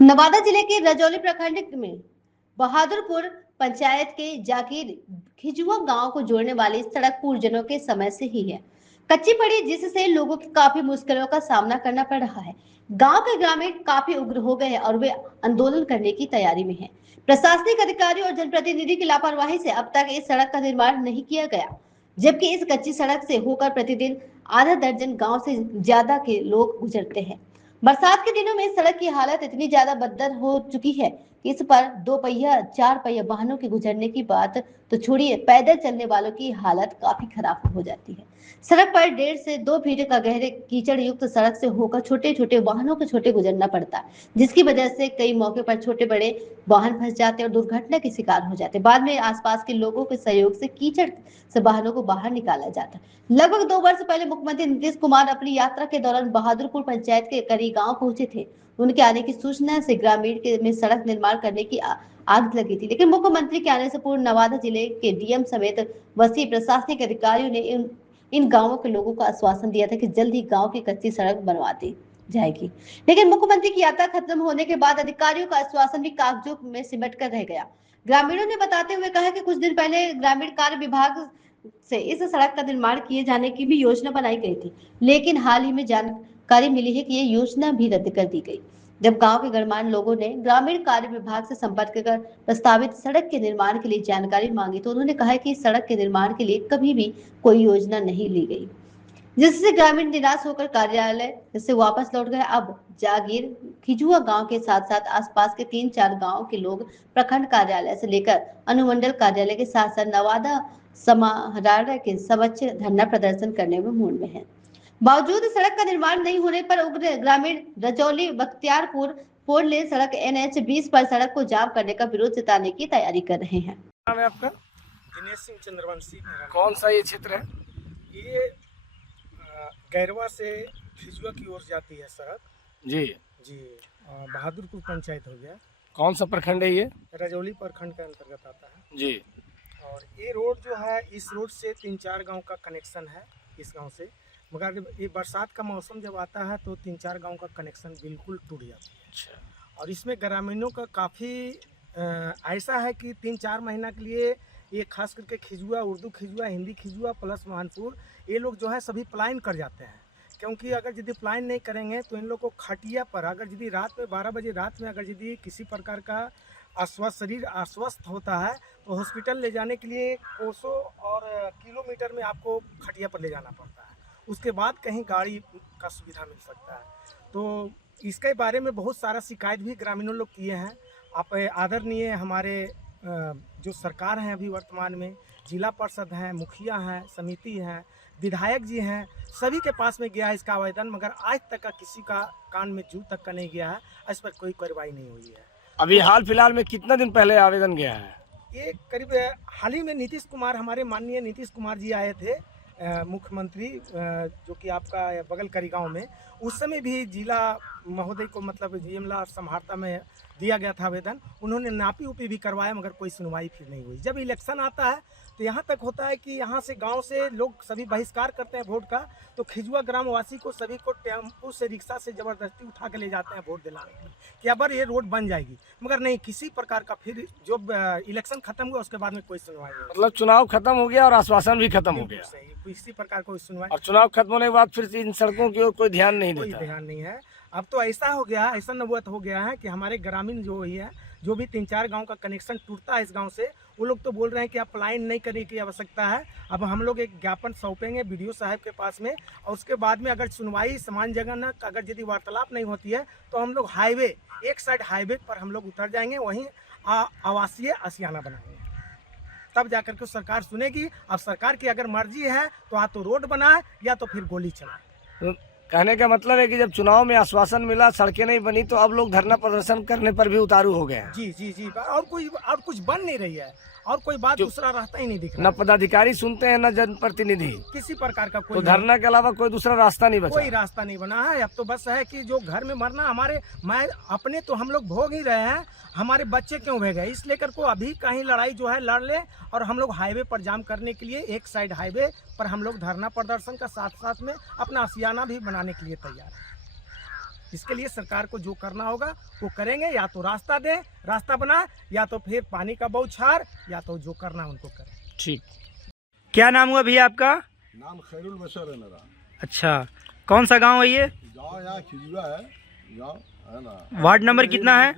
नवादा जिले के रजौली प्रखंड में बहादुरपुर पंचायत के जागीर खिजुआ गांव को जोड़ने वाली सड़क पूर्वजनों के समय से ही है कच्ची पड़ी, जिससे लोगों की काफी मुश्किलों का सामना करना पड़ रहा है। गांव के ग्रामीण काफी उग्र हो गए हैं और वे आंदोलन करने की तैयारी में हैं। प्रशासनिक अधिकारी और जनप्रतिनिधि की लापरवाही से अब तक इस सड़क का निर्माण नहीं किया गया, जबकि इस कच्ची सड़क से होकर प्रतिदिन आधा दर्जन गाँव से ज्यादा के लोग गुजरते हैं। बरसात के दिनों में सड़क की हालत इतनी ज्यादा बदतर हो चुकी है कि इस पर 2 पहिया 4 पहिया वाहनों के गुजरने की बात तो छोड़िए, पैदल चलने वालों की हालत काफी खराब हो जाती है। सड़क पर 1.5 से 2 फीट का गहरे कीचड़ युक्त सड़क से होकर छोटे छोटे वाहनों के छोटे गुजरना पड़ता है, जिसकी वजह से कई मौके पर छोटे बड़े वाहन फंस जाते और दुर्घटना के शिकार हो जाते। बाद में आसपास के लोगों के सहयोग से कीचड़ से वाहनों को बाहर निकाला जाता है। लगभग 2 वर्ष पहले मुख्यमंत्री नीतीश कुमार अपनी यात्रा के दौरान बहादुरपुर पंचायत के करी गांव पहुंचे थे। उनके आने की सूचना से ग्रामीण के में सड़क निर्माण करने की आग लगी थी, लेकिन मुख्यमंत्री के आने से पूर्व नवादा जिले के डीएम समेत वसीय प्रशासनिक अधिकारियों ने इन गांवों के लोगों को आश्वासन दिया था कि जल्द ही गांव की कच्ची सड़क बनवा दी जाएगी। लेकिन मुख्यमंत्री की यात्रा खत्म होने के बाद अधिकारियों का आश्वासन भी कागजों में सिमट कर रह गया। ग्रामीणों ने बताते हुए कहा कि कुछ दिन पहले ग्रामीण कार्य विभाग से इस सड़क का निर्माण किए जाने की भी योजना बनाई गई थी, लेकिन हाल ही में जानकारी मिली है कि ये योजना भी रद्द कर दी गई। जब गांव के गणमान्य लोगों ने ग्रामीण कार्य विभाग से संपर्क कर प्रस्तावित सड़क के निर्माण के लिए जानकारी मांगी, तो उन्होंने कहा कि सड़क के निर्माण के लिए कभी भी कोई योजना नहीं ली गई, जिससे ग्रामीण निराश होकर कार्यालय से वापस लौट गए। अब जागीर खिजुआ गांव के साथ साथ आसपास के 3-4 गांव के लोग प्रखंड कार्यालय से लेकर अनुमंडल कार्यालय के साथ साथ नवादा समाहरणालय के समक्ष धरना प्रदर्शन करने में मूड में है। बावजूद सड़क का निर्माण नहीं होने पर उग्र ग्रामीण रजौली बख्तियारपुर 4 लेन सड़क NH 20 पर सड़क को जाम करने का विरोध जताने की तैयारी कर रहे हैं। नाम है आपका? दिनेश सिंह चंद्रवंशी। कौन सा ये क्षेत्र है? ये गैरवा से खिजुआ की ओर जाती है सड़क जी जी। बहादुरपुर पंचायत हो गया। कौन सा प्रखंड है ये? रजौली प्रखंड के अंतर्गत आता है जी। और ये रोड जो है, इस रोड से 3-4 गांव का कनेक्शन है इस गांव से, मगर ये बरसात का मौसम जब आता है तो 3-4 गांव का कनेक्शन बिल्कुल टूट जाता है। अच्छा। और इसमें ग्रामीणों का काफ़ी ऐसा है कि 3-4 महीना के लिए ये खास करके खिजुआ, उर्दू खिजुआ, हिंदी खिजुआ प्लस महानपुर, ये लोग जो है सभी पलायन कर जाते हैं। क्योंकि अगर यदि पलायन नहीं करेंगे तो इन लोग को खटिया पर, अगर यदि रात में 12 बजे रात में अगर यदि किसी प्रकार का शरीर अस्वस्थ होता है तो हॉस्पिटल ले जाने के लिए कोसों और किलोमीटर में आपको खटिया पर ले जाना पड़ता है, उसके बाद कहीं गाड़ी का सुविधा मिल सकता है। तो इसके बारे में बहुत सारा शिकायत भी ग्रामीणों लोग किए हैं। आप आदरणीय हमारे जो सरकार हैं अभी वर्तमान में, जिला परिषद हैं, मुखिया हैं, समिति हैं, विधायक जी हैं, सभी के पास में गया है इसका आवेदन, मगर आज तक का किसी का कान में जू तक का नहीं गया है, इस पर कोई कार्रवाई नहीं हुई है। अभी हाल फिलहाल में कितना दिन पहले आवेदन गया है? ये करीब हाल ही में नीतीश कुमार, हमारे माननीय नीतीश कुमार जी आए थे मुख्यमंत्री, जो कि आपका बगल करी गाँव में, उस समय भी जिला महोदय को मतलब जिला समाहर्ता में दिया गया था आवेदन। उन्होंने नापी उपी भी करवाया, मगर कोई सुनवाई फिर नहीं हुई। जब इलेक्शन आता है तो यहाँ तक होता है कि यहाँ से गांव से लोग सभी बहिष्कार करते हैं वोट का, तो खिजुआ ग्रामवासी को सभी को टेम्पो से, रिक्शा से ज़बरदस्ती उठा के ले जाते हैं वोट दिलाने के लिए कि अब ये रोड बन जाएगी, मगर नहीं, किसी प्रकार का फिर जो इलेक्शन खत्म हुआ उसके बाद में कोई सुनवाई नहीं। मतलब चुनाव खत्म हो गया और आश्वासन भी खत्म हो गया, किसी प्रकार कोई सुनवाई। और चुनाव खत्म होने के बाद फिर इन सड़कों की ओर कोई ध्यान नहीं देता। कोई ध्यान नहीं है। अब तो ऐसा हो गया, ऐसा नबूवत हो गया है कि हमारे ग्रामीण जो ही है, जो भी 3-4 गांव का कनेक्शन टूटता है इस गांव से, वो लोग तो बोल रहे हैं कि आप पलायन नहीं करने की आवश्यकता है। अब हम लोग एक ज्ञापन सौंपेंगे BDO साहब के पास में, और उसके बाद में अगर सुनवाई समान जगह न, अगर यदि वार्तालाप नहीं होती है तो हम लोग हाईवे, एक साइड हाईवे पर हम लोग उतर जाएंगे, वहीं आवासीय आशियाना बनाएंगे, तब जाकर के सरकार सुनेगी। अब सरकार की अगर मर्जी है तो या तो रोड बनाए या तो फिर गोली चलाए। तो कहने का मतलब है कि जब चुनाव में आश्वासन मिला, सड़कें नहीं बनी, तो अब लोग धरना प्रदर्शन करने पर भी उतारू हो गए हैं। जी जी जी। और कुछ बन नहीं रही है। और कोई बात दूसरा रास्ता ही नहीं दिख न रहा। पदाधिकारी सुनते हैं न जनप्रतिनिधि, किसी प्रकार का तो कोई धरना के अलावा कोई दूसरा रास्ता नहीं कोई बचा। रास्ता नहीं बना है। अब तो बस है कि जो घर में मरना हमारे मैं अपने तो हम लोग भोग ही रहे हैं, हमारे बच्चे क्यों भोग गए, इस लेकर को अभी कहीं लड़ाई जो है लड़ ले और हम लोग हाईवे पर जाम करने के लिए एक साइड हाईवे पर हम लोग धरना प्रदर्शन का साथ साथ में अपना आशियाना भी बनाने के लिए तैयार है। इसके लिए सरकार को जो करना होगा वो करेंगे, या तो रास्ता दे, रास्ता बना, या तो फिर पानी का बौछार, या तो जो करना उनको करें। ठीक। क्या नाम हुआ भैया आपका? नाम खैरुल बशर है मेरा। अच्छा, कौन सा गांव है ये? गाँव यहाँ खिजुआ है, गाँव है ना। वार्ड नंबर कितना है?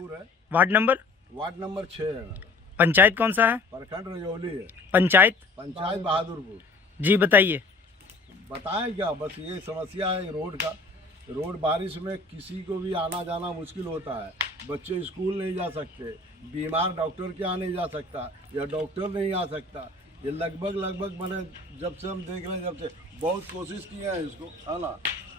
Ward number? वार्ड नंबर 6 है मेरा। पंचायत कौन सा है? प्रखंड रजौली है। पंचायत बहादुरपुर। जी बताइए। बताएं क्या, बस ये समस्या है रोड का। रोड बारिश में किसी को भी आना जाना मुश्किल होता है, बच्चे स्कूल नहीं जा सकते, बीमार डॉक्टर के यहाँ नहीं जा सकता, या डॉक्टर नहीं आ सकता। ये लगभग मैंने जब से हम देख रहे हैं, जब से बहुत कोशिश किए हैं इसको, है ना।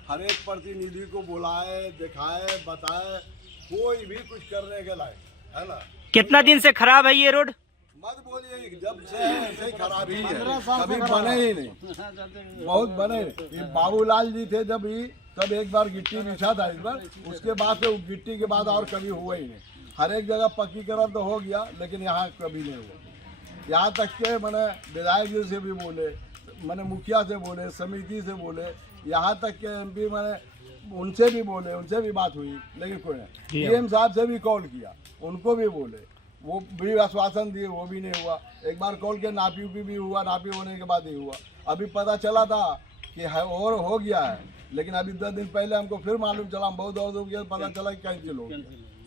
हर एक प्रतिनिधि को बुलाए, दिखाए, बताए, कोई भी कुछ करने के लायक, है ना। कितना दिन से खराब है ये रोड? मत बोलिए, जब से है ऐसे ही खराब ही है, कभी बने ही नहीं, बहुत बने। ये बाबूलाल जी थे जब ही, तब एक बार गिट्टी बिछा था इस बार, उसके बाद से गिट्टी के बाद और कभी हुआ ही नहीं। हर एक जगह पक्कीकरण तो हो गया, लेकिन यहाँ कभी नहीं हुआ। यहाँ तक के मैंने विधायक जी से भी बोले, मैंने मुखिया से बोले, समिति से बोले, यहाँ तक के MP मैंने उनसे भी बोले, उनसे भी बात हुई, लेकिन कोई नहीं। DM साहब से भी कॉल किया, उनको भी बोले, वो भी आश्वासन दिए, वो भी नहीं हुआ। एक बार कॉल के नापी उपी भी हुआ, नापी होने के बाद ही हुआ। अभी पता चला था कि है और हो गया है, लेकिन अभी 10 दिन पहले हमको फिर मालूम चला, हम बहुत दौड़ गया, पता चला कि कैंसिल हो गया।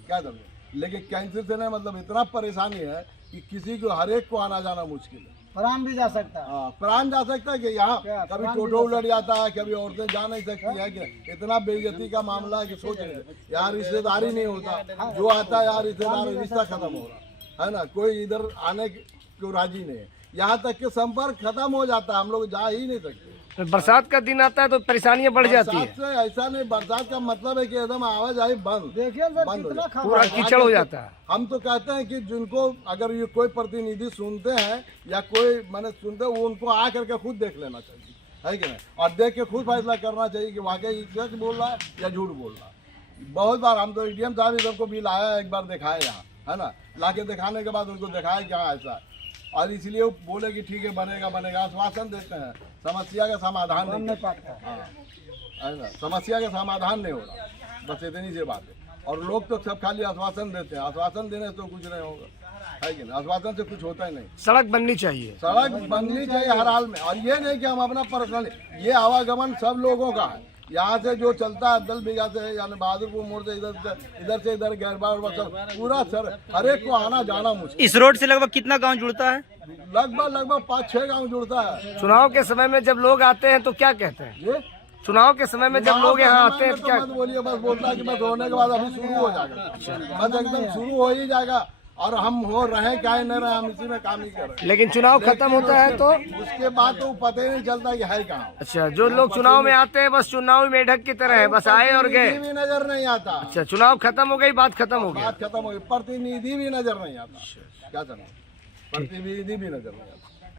क्या समझे, लेकिन कैंसिल से नहीं मतलब इतना परेशानी है कि किसी को हर एक को आना जाना मुश्किल है। प्राण भी जा सकता है। हाँ, प्राण जा सकता है कि यहाँ कभी टोटो उलट जाता है, कभी औरतें जा नहीं सकती है, कि इतना बेइज्जती का मामला है कि सोच रहे यहाँ रिश्तेदारी नहीं होता, जो आता है यहाँ रिश्तेदार रिश्ता खत्म हो रहा है ना, कोई इधर आने को राजी नहीं है। यहाँ तक के संपर्क खत्म हो जाता है, हम लोग जा ही नहीं सकते। बरसात का दिन आता है तो परेशानियां बढ़ जाती है। बरसात से ऐसा नहीं, बरसात का मतलब है कि एकदम आवाजाही बंद, देखिए बंद हो जाता है, पूरा कीचड़ हो जाता है। हम तो कहते हैं कि जिनको अगर ये कोई प्रतिनिधि सुनते हैं या कोई मैंने सुनते हैं, वो उनको आ करके खुद देख लेना चाहिए, है कि नहीं, और देख के खुद फैसला करना चाहिए कि वाकई सच बोल रहा है या झूठ बोल रहा है। बहुत बार हम तो DM साहब इधर को भी लाया, एक बार दिखाया यहाँ, है ना, लाके दिखाने के बाद उनको दिखाया क्या ऐसा है, और इसलिए वो बोले कि ठीक है बनेगा, आश्वासन देते हैं, समस्या का समाधान नहीं पाता। हाँ, है ना, समस्या का समाधान नहीं हो रहा, बस इतनी सी बात है। और लोग तो सब खाली आश्वासन देते हैं, आश्वासन देने से तो कुछ नहीं होगा, है कि नहीं, आश्वासन से कुछ होता ही नहीं। सड़क बननी चाहिए, सड़क बननी चाहिए हर हाल में, और ये नहीं कि हम अपना पर्सनल, ये आवागमन सब लोगों का है। यहाँ से जो चलता है दल बीघा से, यानी बहादुरपुर मोड़ से इधर से इधर गैरबा पूरा सर हर एक को आना जाना मुश्किल। इस रोड से लगभग कितना गांव जुड़ता है? लगभग 5-6 गाँव जुड़ता है। चुनाव के समय में जब लोग आते हैं तो क्या कहते हैं? ये चुनाव के समय में जब लोग यहाँ आते हैं तो क्या? मत बोलिए, बस बोलता है कि बस होने के बाद अभी शुरू हो जाएगा, बस एकदम शुरू हो ही जाएगा, और हम हो रहे क्या नहीं रहे, हम इसी में काम ही कर रहे हैं। लेकिन चुनाव खत्म होता है तो उसके बाद तो पता ही नहीं चलता कि है कहाँ। अच्छा, जो लोग चुनाव में आते हैं बस चुनावी मेढक की तरह है, बस आए और गए, भी नजर नहीं आता। अच्छा, चुनाव खत्म हो गई, बात खत्म हो गई, बात खत्म हो गई, प्रतिनिधि भी नजर नहीं आता। क्या चला, प्रतिनिधि भी नजर नहीं आता।